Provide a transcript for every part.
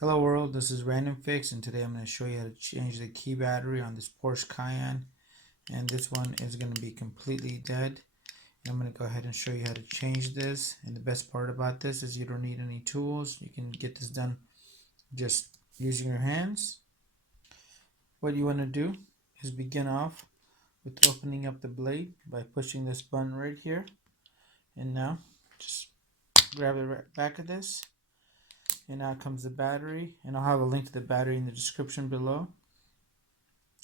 Hello world, this is RandomFIX and today I'm going to show you how to change the key battery on this Porsche Cayenne, and this one is going to be completely dead. And I'm going to go ahead and show you how to change this. And the best part about this is you don't need any tools. You can get this done just using your hands. What you want to do is begin off with opening up the blade by pushing this button right here, and now just grab the back of this. And now comes the battery, and I'll have a link to the battery in the description below.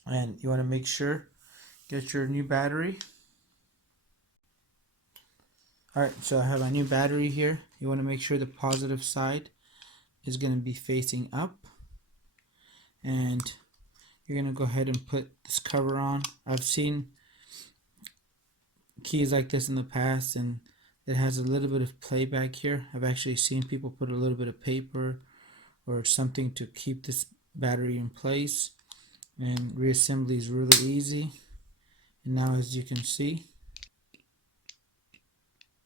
And you want to make sure get your new battery. Alright, so I have my new battery here. You want to make sure the positive side is going to be facing up, and you're going to go ahead and put this cover on. I've seen keys like this in the past, and it has a little bit of playback here. I've actually seen people put a little bit of paper or something to keep this battery in place, and reassembly is really easy. And now as you can see,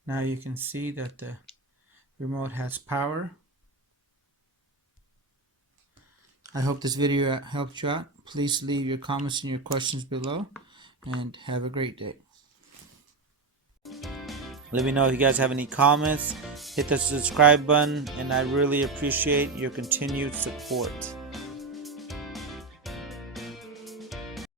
that the remote has power. I hope this video helped you out. Please leave your comments and your questions below, and have a great day. Let me know if you guys have any comments. Hit the subscribe button, and I really appreciate your continued support.